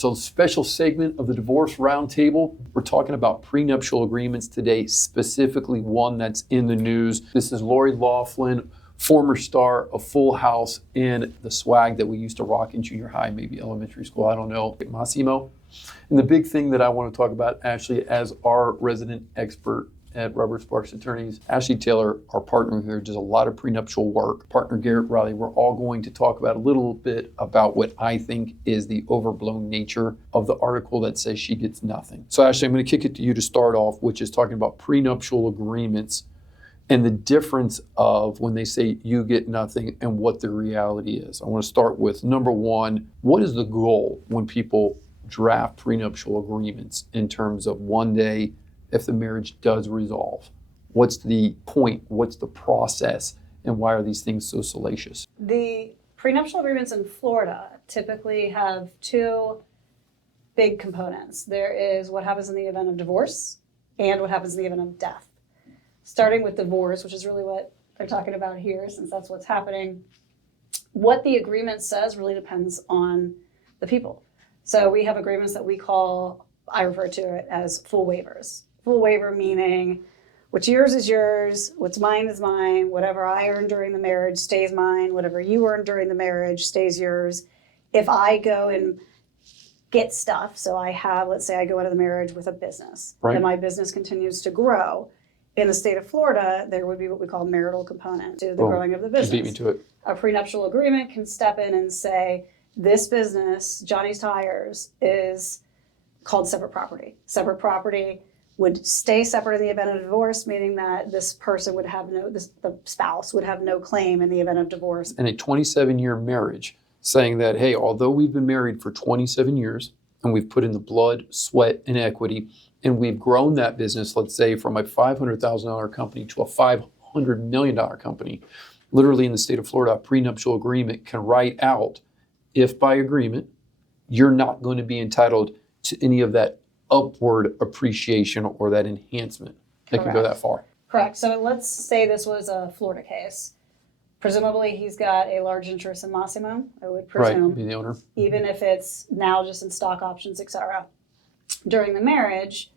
It's a special segment of the Divorce Roundtable. We're talking about prenuptial agreements today, specifically one that's in the news. This is Lori Loughlin, former star of Full House and the swag that we used to rock in junior high, maybe elementary school, I don't know, Mossimo. And the big thing that I want to talk about, Ashley, as our resident expert at Rubber Sparks Attorneys, Ashley Taylor, our partner here, does a lot of prenuptial work. Partner Garrett Riley, we're all going to talk about a little bit about what I think is the overblown nature of the article that says she gets nothing. So Ashley, I'm going to kick it to you to start off, which is talking about prenuptial agreements and the difference of when they say you get nothing and what the reality is. I want to start with number one, what is the goal when people draft prenuptial agreements in terms of one day if the marriage does resolve? What's the point? What's the process? And why are these things so salacious? The prenuptial agreements in Florida typically have two big components. There is what happens in the event of divorce and what happens in the event of death. Starting with divorce, which is really what they're talking about here, since that's what's happening. What the agreement says really depends on the people. So we have agreements that I refer to it as full waivers. Full waiver meaning what's yours is yours, what's mine is mine, whatever I earned during the marriage stays mine, whatever you earned during the marriage stays yours. If I go and get stuff, so let's say I go into the marriage with a business, right, and my business continues to grow. In the state of Florida, there would be what we call marital component to the growing of the business. You beat me to it. A prenuptial agreement can step in and say, this business, Johnny's Tires, is called separate property. Separate property would stay separate in the event of divorce, meaning that this person would have the spouse would have no claim in the event of divorce. And a 27-year marriage, saying that, hey, although we've been married for 27 years and we've put in the blood, sweat, and equity, and we've grown that business, let's say, from a $500,000 company to a $500 million company, literally in the state of Florida, a prenuptial agreement can write out, if by agreement, you're not going to be entitled to any of that upward appreciation or that enhancement that can go that far. Correct. So let's say this was a Florida case. Presumably he's got a large interest in Mossimo, I would presume. Right, be the owner. Even if it's now just in stock options, etc. During the marriage,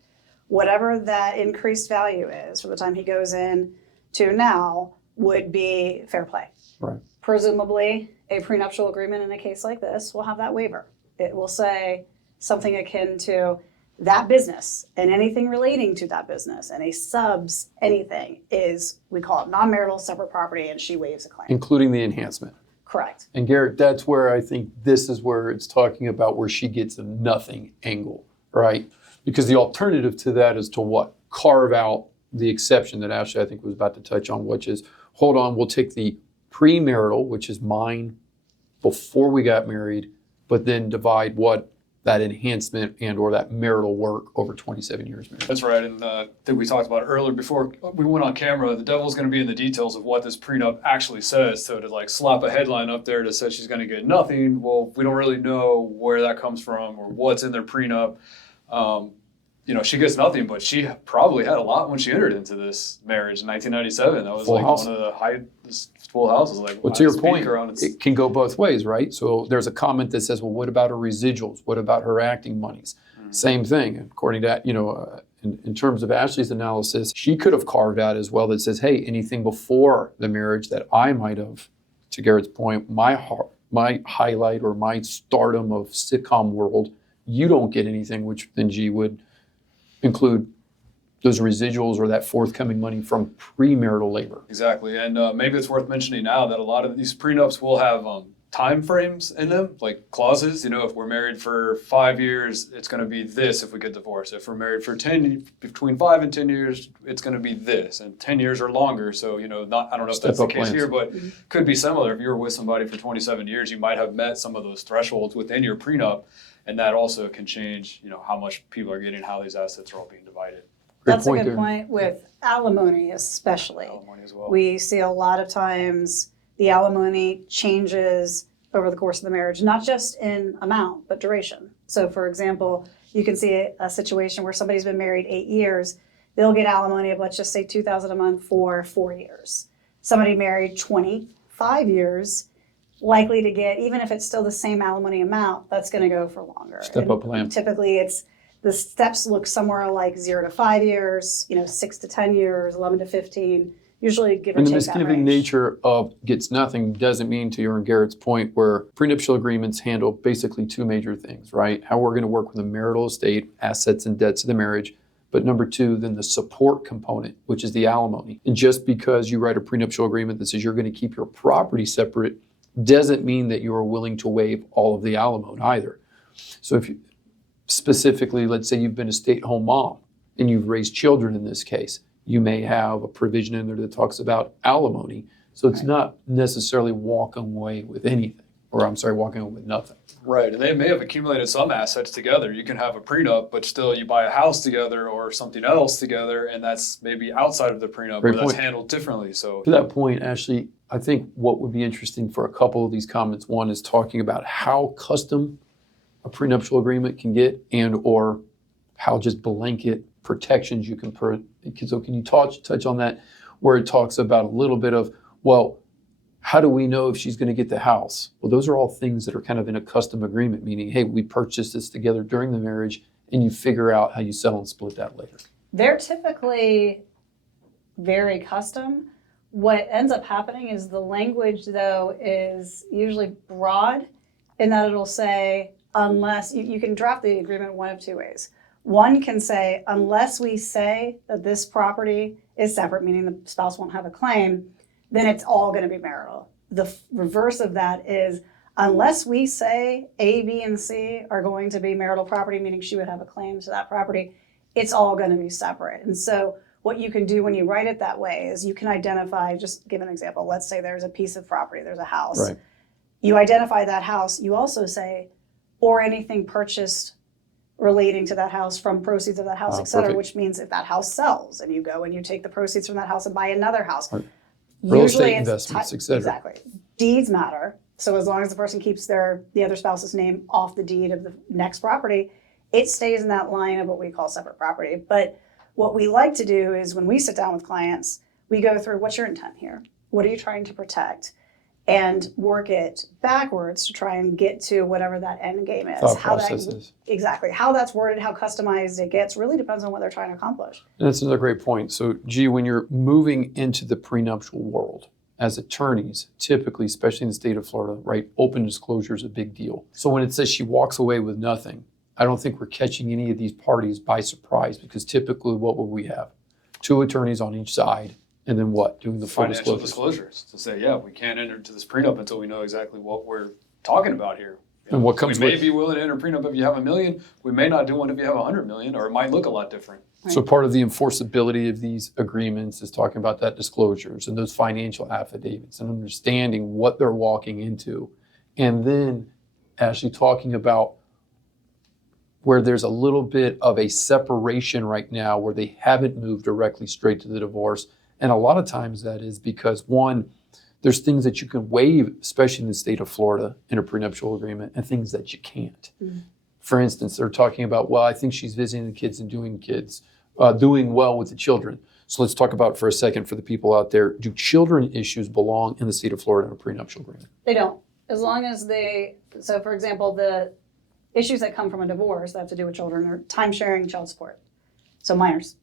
whatever that increased value is from the time he goes in to now would be fair play. Right. Presumably, a prenuptial agreement in a case like this will have that waiver. It will say something akin to that business and anything relating to that business, any subs, anything is, we call it non-marital separate property, and she waives a claim. Including the enhancement. Correct. And Garrett, that's where I think this is where it's talking about where she gets a nothing angle, right? Because the alternative to that is to what? Carve out the exception that Ashley, I think, was about to touch on, which is, hold on, we'll take the premarital, which is mine before we got married, but then divide what? That enhancement and or that marital work over 27 years marriage. That's right. And I think we talked about earlier before we went on camera, the devil's going to be in the details of what this prenup actually says. So to like slap a headline up there that says she's going to get nothing, well, we don't really know where that comes from or what's in their prenup. She gets nothing, but she probably had a lot when she entered into this marriage in 1997. That was Full like house. one of the Full House is like, well, to your point, it can go both ways, right? So there's a comment that says, well, what about her residuals? What about her acting monies? Mm-hmm. Same thing. According to that, in terms of Ashley's analysis, she could have carved out as well that says, hey, anything before the marriage that I might have, to Garrett's point, my highlight or my stardom of sitcom world, you don't get anything, which then G would include those residuals or that forthcoming money from premarital labor. Exactly. And maybe it's worth mentioning now that a lot of these prenups will have time frames in them, like clauses. If we're married for 5 years, it's going to be this if we get divorced. If we're married for between 5 and 10 years, it's going to be this. And 10 years or longer. So, I don't know if that's the case here, but could be similar. If you were with somebody for 27 years, you might have met some of those thresholds within your prenup. And that also can change, how much people are getting, how these assets are all being divided. That's a good point with alimony, especially. Alimony as well. We see a lot of times the alimony changes over the course of the marriage, not just in amount, but duration. So, for example, you can see a situation where somebody's been married 8 years, they'll get alimony of, let's just say, $2,000 a month for 4 years. Somebody married 25 years, likely to get, even if it's still the same alimony amount, that's going to go for longer. Step up plan. Typically, the steps look somewhere like 0 to 5 years, 6 to 10 years, 11 to 15. Usually, give or And the take that misgiving range. nature of gets nothing doesn't mean, to your and Garrett's point, where prenuptial agreements handle basically two major things, right? How we're going to work with the marital estate, assets and debts of the marriage. But number two, then the support component, which is the alimony. And just because you write a prenuptial agreement that says you're going to keep your property separate doesn't mean that you are willing to waive all of the alimony either. So if you specifically, let's say you've been a stay-at-home mom and you've raised children in this case, you may have a provision in there that talks about alimony. So it's not necessarily walking away with anything, or I'm sorry, walking away with nothing. Right, and they may have accumulated some assets together. You can have a prenup, but still you buy a house together or something else together, and that's maybe outside of the prenup, Great or that's point. handled differently. So To that point, Ashley, I think what would be interesting for a couple of these comments, one is talking about how custom a prenuptial agreement can get, and or how just blanket protections you can put. So can you touch on that, where it talks about a little bit of, well, how do we know if she's going to get the house? Well, those are all things that are kind of in a custom agreement, meaning, hey, we purchased this together during the marriage, and you figure out how you sell and split that later. They're typically very custom. What ends up happening is the language, though, is usually broad in that it'll say, unless, you can draft the agreement one of two ways. One can say, unless we say that this property is separate, meaning the spouse won't have a claim, then it's all going to be marital. The reverse of that is, unless we say A, B, and C are going to be marital property, meaning she would have a claim to that property, it's all going to be separate. And so what you can do when you write it that way is you can identify, just give an example, let's say there's a piece of property, there's a house. Right. You identify that house, you also say, or anything purchased relating to that house from proceeds of that house, et cetera, Perfect. which means if that house sells and you go and you take the proceeds from that house and buy another house. Right. Real Usually estate it's investments, et cetera. Exactly. Deeds matter. So as long as the person keeps the other spouse's name off the deed of the next property, it stays in that line of what we call separate property. But what we like to do is when we sit down with clients, we go through, what's your intent here? What are you trying to protect? And work it backwards to try and get to whatever that end game is. Thought How that, processes. exactly. How that's worded, how customized it gets, really depends on what they're trying to accomplish. That's another great point. So, G, when you're moving into the prenuptial world, as attorneys, typically, especially in the state of Florida, right, open disclosure is a big deal. So when it says she walks away with nothing, I don't think we're catching any of these parties by surprise, because typically what would we have? Two attorneys on each side, and then what? Doing the full financial disclosures. disclosures to say, yeah, we can't enter into this prenup until we know exactly what we're talking about here. And what comes we may with- be willing to enter a prenup if you have $1 million. We may not do one if you have $100 million, or it might look a lot different. So part of the enforceability of these agreements is talking about that disclosures and those financial affidavits and understanding what they're walking into. And then actually talking about where there's a little bit of a separation right now where they haven't moved directly straight to the divorce. And a lot of times that is because, one, there's things that you can waive, especially in the state of Florida, in a prenuptial agreement, and things that you can't. Mm-hmm. For instance, they're talking about, well, I think she's visiting the kids and doing well with the children. So let's talk about for a second for the people out there, do children issues belong in the state of Florida in a prenuptial agreement? They don't. As long as so for example, the issues that come from a divorce that have to do with children are time sharing, child support. So minors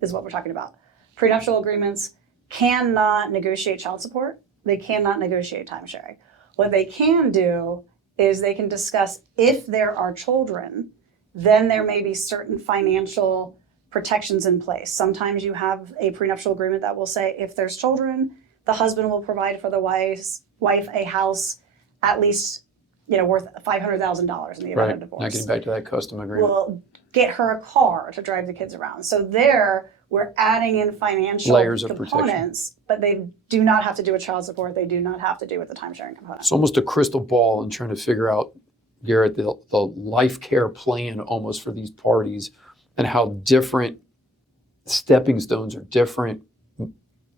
is what we're talking about. Prenuptial agreements cannot negotiate child support. They cannot negotiate time sharing. What they can do is they can discuss if there are children, then there may be certain financial protections in place. Sometimes you have a prenuptial agreement that will say if there's children, the husband will provide for the wife a house at least worth $500,000 in the event of divorce. Now getting back to that custom agreement. We'll get her a car to drive the kids around. So there, we're adding in financial Layers of components, but they do not have to do with child support. They do not have to do with the time sharing component. It's almost a crystal ball in trying to figure out, Garrett, the life care plan almost for these parties and how different stepping stones are different.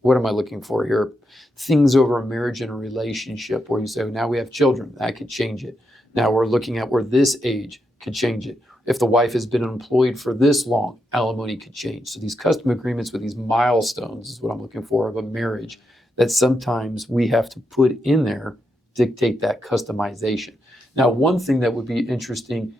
What am I looking for here? Things over a marriage and a relationship where you say, now we have children, that could change it. Now we're looking at where this age could change it. If the wife has been employed for this long, alimony could change. So these custom agreements with these milestones is what I'm looking for of a marriage that sometimes we have to put in there dictate that customization. Now, one thing that would be interesting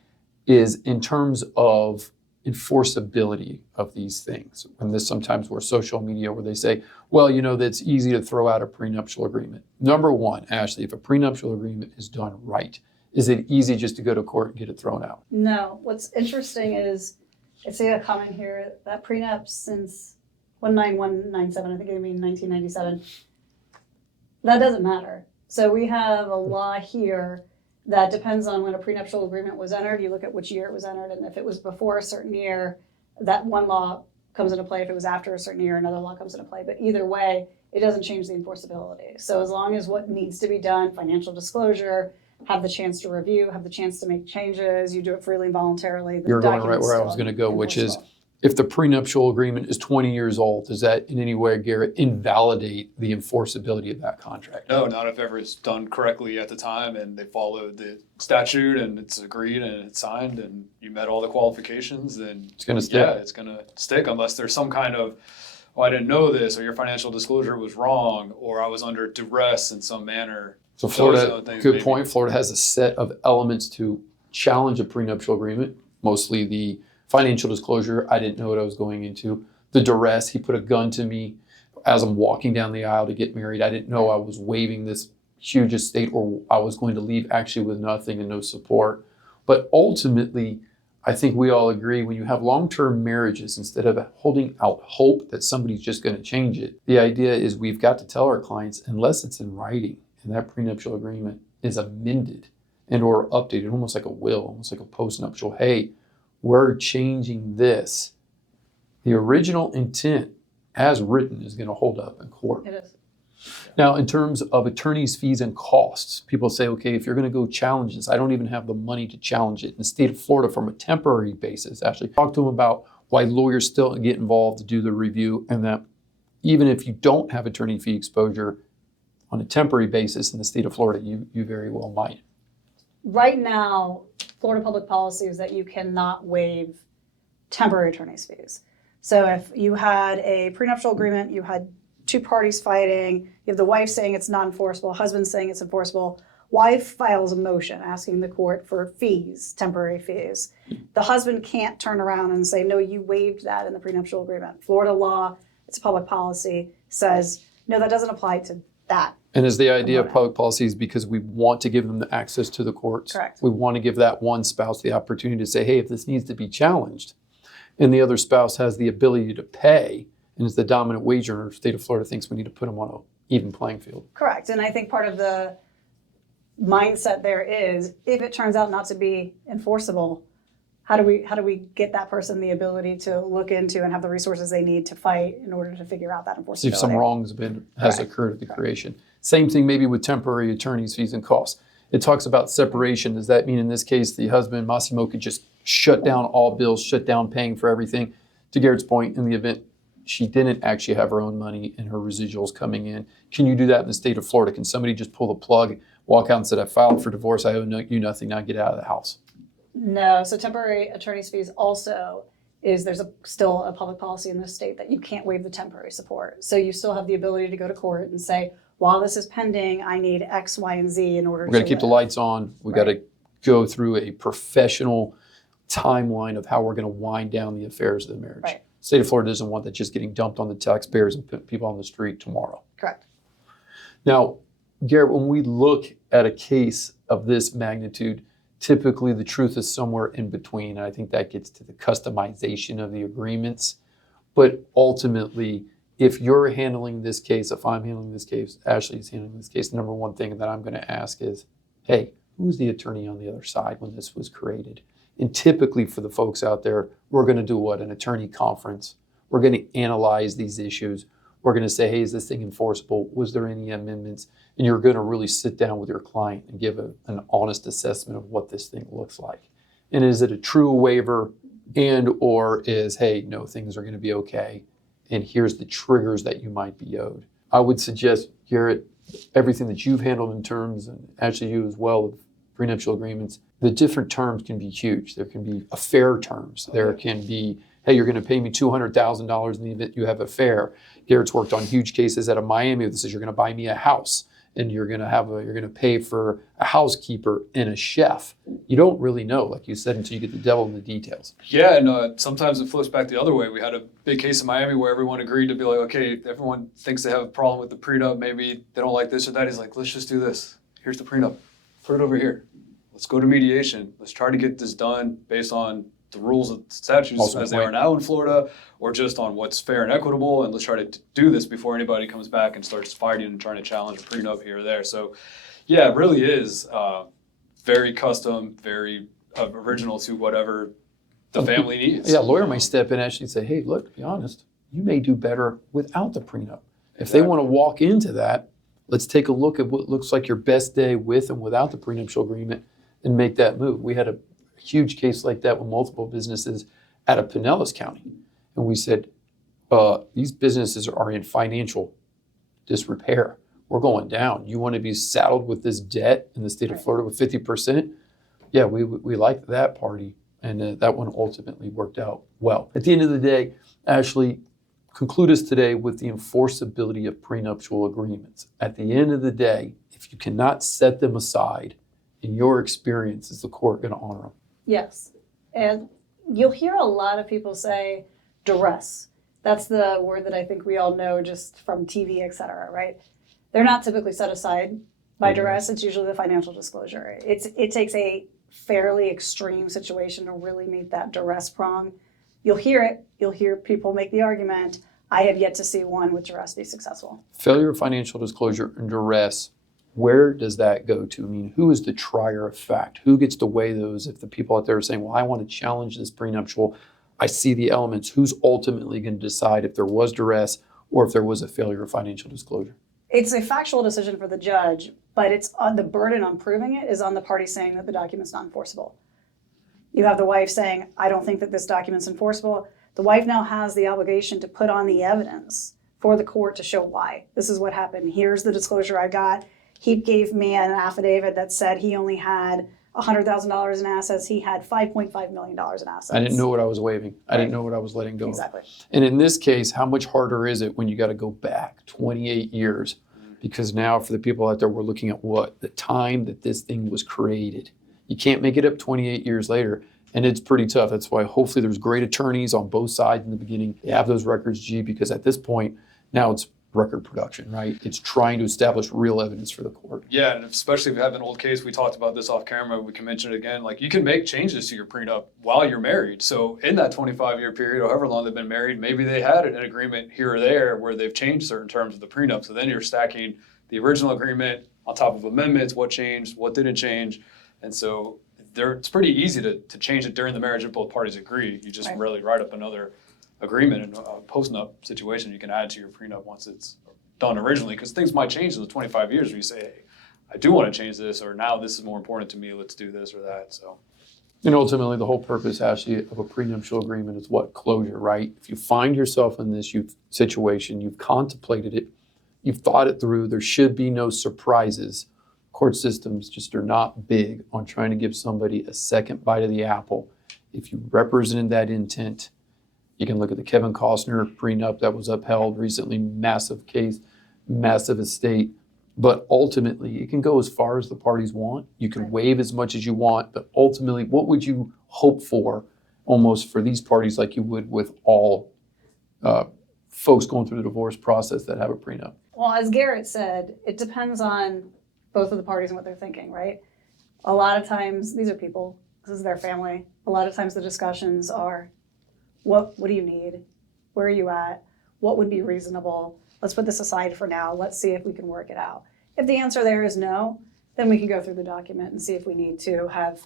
is in terms of enforceability of these things. And this sometimes where social media where they say, well, that's easy to throw out a prenuptial agreement. Number one, Ashley, if a prenuptial agreement is done right, is it easy just to go to court and get it thrown out? No. What's interesting is, I see a comment here that prenup since 19197, I think they mean 1997, that doesn't matter. So we have a law here that depends on when a prenuptial agreement was entered. You look at which year it was entered, and if it was before a certain year, that one law comes into play. If it was after a certain year, another law comes into play. But either way, it doesn't change the enforceability. So as long as what needs to be done, financial disclosure, have the chance to review, have the chance to make changes, you do it freely and voluntarily. You're going right where I was going to go, which is if the prenuptial agreement is 20 years old, does that in any way, Garrett, invalidate the enforceability of that contract? No, not if ever it's done correctly at the time and they followed the statute and it's agreed and it's signed and you met all the qualifications, then It's going to stick. yeah, it's going to stick unless there's some kind of, oh, I didn't know this, or your financial disclosure was wrong, or I was under duress in some manner. So Those Florida, are the things good maybe. point. Florida has a set of elements to challenge a prenuptial agreement, mostly the financial disclosure. I didn't know what I was going into. The duress, he put a gun to me as I'm walking down the aisle to get married. I didn't know I was waiving this huge estate or I was going to leave actually with nothing and no support. But ultimately, I think we all agree when you have long-term marriages, instead of holding out hope that somebody's just going to change it, the idea is we've got to tell our clients, unless it's in writing and that prenuptial agreement is amended and or updated, almost like a will, almost like a postnuptial, hey, we're changing this. The original intent as written is going to hold up in court. It is. Now, in terms of attorney's fees and costs, people say, okay, if you're going to go challenge this, I don't even have the money to challenge it. In the state of Florida, from a temporary basis, actually talk to them about why lawyers still get involved to do the review, and that even if you don't have attorney fee exposure on a temporary basis in the state of Florida, you very well might. Right now, Florida public policy is that you cannot waive temporary attorney's fees. So if you had a prenuptial agreement, you had two parties fighting, you have the wife saying it's not enforceable, husband saying it's enforceable, wife files a motion asking the court for fees, temporary fees. The husband can't turn around and say, no, you waived that in the prenuptial agreement. Florida law, it's public policy, says, no, that doesn't apply to that. And is the idea of public policy is because we want to give them the access to the courts. Correct. We want to give that one spouse the opportunity to say, hey, if this needs to be challenged, and the other spouse has the ability to pay, and is the dominant wage earner, the state of Florida thinks we need to put them on an even playing field. Correct. And I think part of the mindset there is, if it turns out not to be enforceable, how do we get that person the ability to look into and have the resources they need to fight in order to figure out that enforceability? See if some wrong has occurred at the creation. Same thing maybe with temporary attorney's fees and costs. It talks about separation. Does that mean in this case the husband, Mossimo, could just shut down all bills, shut down paying for everything? To Garrett's point, in the event she didn't actually have her own money and her residuals coming in, can you do that in the state of Florida? Can somebody just pull the plug, walk out and say, I filed for divorce, I owe you nothing, now get out of the house? No. So temporary attorney's fees also is there's still a public policy in this state that you can't waive the temporary support. So you still have the ability to go to court and say, while this is pending, I need X, Y, and Z in order to We're going to keep the lights on. We got to go through a professional timeline of how we're going to wind down the affairs of the marriage. Right. State of Florida doesn't want that just getting dumped on the taxpayers and put people on the street tomorrow. Correct. Now, Garrett, when we look at a case of this magnitude, typically the truth is somewhere in between. And I think that gets to the customization of the agreements. But ultimately, if you're handling this case, if I'm handling this case, Ashley's handling this case, the number one thing that I'm going to ask is, hey, who's the attorney on the other side when this was created? And typically for the folks out there, we're going to do what? An attorney conference. We're going to analyze these issues. We're going to say, hey, is this thing enforceable? Was there any amendments? And you're going to really sit down with your client and give an honest assessment of what this thing looks like. And is it a true waiver and or is, hey, no, things are going to be okay. And here's the triggers that you might be owed. I would suggest, Garrett, everything that you've handled in terms, and actually you as well, of prenuptial agreements, the different terms can be huge. There can be affair terms. There can be, hey, you're going to pay me $200,000 in the event you have an affair. Garrett's worked on huge cases out of Miami. This is, you're going to buy me a house. and you're going to pay for a housekeeper and a chef. You don't really know, like you said, until you get the devil in the details. Yeah, and sometimes it flips back the other way. We had a big case in Miami where everyone agreed to be like, okay, everyone thinks they have a problem with the prenup. Maybe they don't like this or that. He's like, let's just do this. Here's the prenup. Put it over here. Let's go to mediation. Let's try to get this done based on the rules of statutes Also as they are now in Florida, or just on what's fair and equitable. And let's try to do this before anybody comes back and starts fighting and trying to challenge a prenup here or there. So, yeah, it really is very custom, very original to whatever the family needs. Yeah, a lawyer may step in and actually say, hey, look, to be honest, you may do better without the prenup. If they want to walk into that, let's take a look at what looks like your best day with and without the prenuptial agreement and make that move. We had a huge case like that with multiple businesses out of Pinellas County. And we said, these businesses are in financial disrepair. We're going down. You want to be saddled with this debt in the state of Florida with 50%? Yeah, we liked that party. And that one ultimately worked out well. At the end of the day, Ashley, conclude us today with the enforceability of prenuptial agreements. At the end of the day, if you cannot set them aside, in your experience, is the court going to honor them? Yes. And you'll hear a lot of people say duress. That's the word that I think we all know just from TV, et cetera, right? They're not typically set aside by duress. It's usually the financial disclosure. It takes a fairly extreme situation to really meet that duress prong. You'll hear it. You'll hear people make the argument. I have yet to see one with duress be successful. Failure of financial disclosure and duress, where does that go to? I mean, who is the trier of fact? Who gets to weigh those? If the people out there are saying, well, I want to challenge this prenuptial, I see the elements. Who's ultimately going to decide if there was duress or if there was a failure of financial disclosure? It's a factual decision for the judge, but it's on the burden on proving it is on the party saying that the document's not enforceable. You have the wife saying, I don't think that this document's enforceable. The wife now has the obligation to put on the evidence for the court to show why. This is what happened. Here's the disclosure I got. He gave me an affidavit that said he only had $100,000 in assets. He had $5.5 million in assets. I didn't know what I was waiving. I didn't know what I was letting go. Exactly. And in this case, how much harder is it when you got to go back 28 years? Because now for the people out there, we're looking at what? The time that this thing was created. You can't make it up 28 years later. And it's pretty tough. That's why hopefully there's great attorneys on both sides in the beginning. They have those records, because at this point, now it's record production, right? It's trying to establish real evidence for the court. Yeah, and especially if you have an old case, we talked about this off camera, we can mention it again, like you can make changes to your prenup while you're married. So in that 25-year period, or however long they've been married, maybe they had an agreement here or there where they've changed certain terms of the prenup. So then you're stacking the original agreement on top of amendments, what changed, what didn't change. And so it's pretty easy to change it during the marriage if both parties agree. You just really write up another agreement in a post-nup situation you can add to your prenup once it's done originally, because things might change in the 25 years where you say, hey, I do want to change this, or now this is more important to me, let's do this or that. So, and ultimately the whole purpose actually of a prenuptial agreement is what? Closure, right? If you find yourself in this situation, you've contemplated it, you've thought it through, there should be no surprises. Court systems just are not big on trying to give somebody a second bite of the apple. If you represented that intent, you can look at the Kevin Costner prenup that was upheld recently, massive case, massive estate. But ultimately, it can go as far as the parties want. You can waive as much as you want, but ultimately, what would you hope for almost for these parties like you would with all folks going through the divorce process that have a prenup? Well, as Garrett said, it depends on both of the parties and what they're thinking, right? A lot of times, these are people, this is their family. A lot of times the discussions are, what do you need? Where are you at? What would be reasonable? Let's put this aside for now. Let's see if we can work it out. If the answer there is no, then we can go through the document and see if we need to have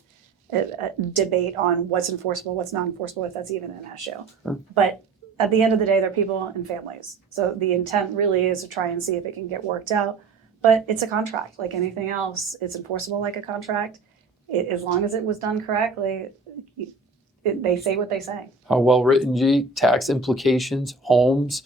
a debate on what's enforceable, what's not enforceable, if that's even an issue. Sure. But at the end of the day, they're people and families. So the intent really is to try and see if it can get worked out. But it's a contract, like anything else. It's enforceable like a contract. As long as it was done correctly, they say what they say. How well written, G? Tax implications, homes,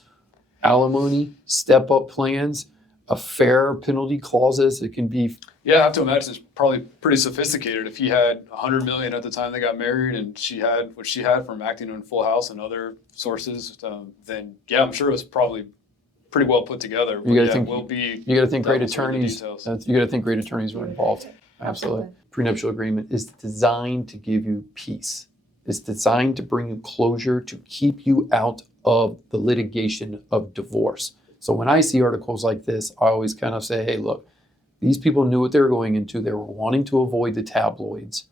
alimony, step-up plans, a fair penalty clauses. It can be. Yeah, I have to imagine it's probably pretty sophisticated. If he had $100 million at the time they got married, and she had what she had from acting in Full House and other sources, then yeah, I'm sure it was probably pretty well put together. But You gotta yeah, think- we'll be. You got to think great devil's in the attorneys. details. You got to think great attorneys were involved. Absolutely. Prenuptial agreement is designed to give you peace. It's designed to bring you closure, to keep you out of the litigation of divorce. So when I see articles like this, I always kind of say, hey, look, these people knew what they were going into. They were wanting to avoid the tabloids.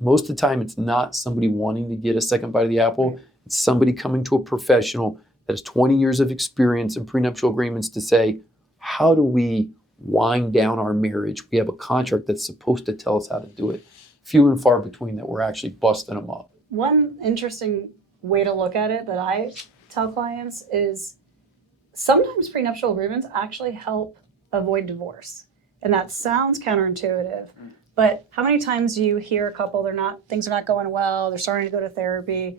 Most of the time, it's not somebody wanting to get a second bite of the apple. It's somebody coming to a professional that has 20 years of experience in prenuptial agreements to say, how do we wind down our marriage? We have a contract that's supposed to tell us how to do it. Few and far between that we're actually busting them up. One interesting way to look at it that I tell clients is sometimes prenuptial agreements actually help avoid divorce. And that sounds counterintuitive, but how many times do you hear a couple, things are not going well, they're starting to go to therapy,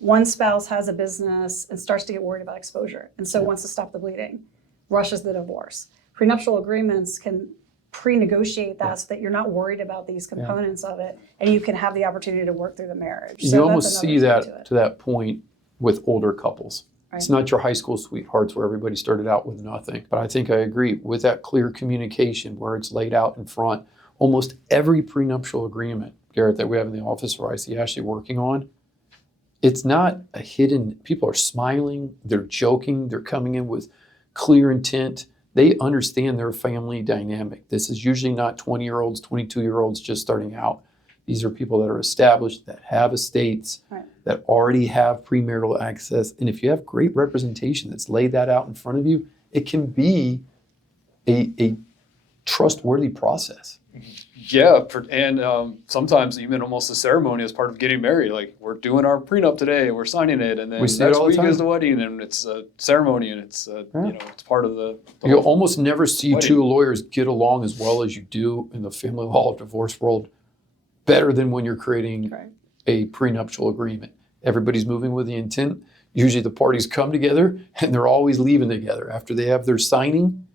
one spouse has a business and starts to get worried about exposure, and so wants to stop the bleeding, rushes the divorce. Prenuptial agreements can pre-negotiate that so that you're not worried about these components of it, and you can have the opportunity to work through the marriage. You So almost that's see another side that it. to that point with older couples. It's Right. not your high school sweethearts where everybody started out with nothing. But I think I agree with that clear communication where it's laid out in front. Almost every prenuptial agreement, Garrett, that we have in the office or I see Ashley working on, it's not a hidden, people are smiling, they're joking, they're coming in with clear intent. They understand their family dynamic. This is usually not 20-year-olds, 22-year-olds just starting out. These are people that are established, that have estates, that already have premarital access. And if you have great representation that's laid that out in front of you, it can be a trustworthy process. Yeah, and sometimes even almost a ceremony as part of getting married. Like, we're doing our prenup today, we're signing it, and then We see it next all the week time. is the wedding, and it's a ceremony, and it's it's part of the You'll whole- almost never see wedding. two lawyers get along as well as you do in the family law of divorce world, better than when you're creating Right. a prenuptial agreement. Everybody's moving with the intent. Usually the parties come together and they're always leaving together after they have their signing,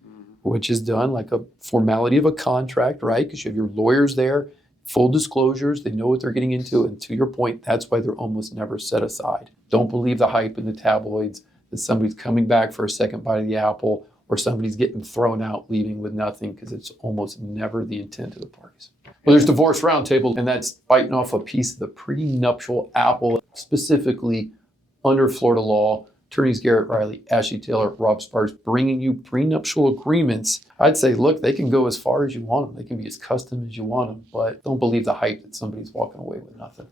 which is done like a formality of a contract, right? Because you have your lawyers there, full disclosures, they know what they're getting into. And to your point, that's why they're almost never set aside. Don't believe the hype in the tabloids that somebody's coming back for a second bite of the apple or somebody's getting thrown out, leaving with nothing, because it's almost never the intent of the parties. Well, there's Divorce Roundtable, and that's biting off a piece of the prenuptial apple, specifically under Florida law. Attorneys Garrett Riley, Ashley Taylor, Rob Sparks, bringing you prenuptial agreements. I'd say, look, they can go as far as you want them. They can be as custom as you want them, but don't believe the hype that somebody's walking away with nothing.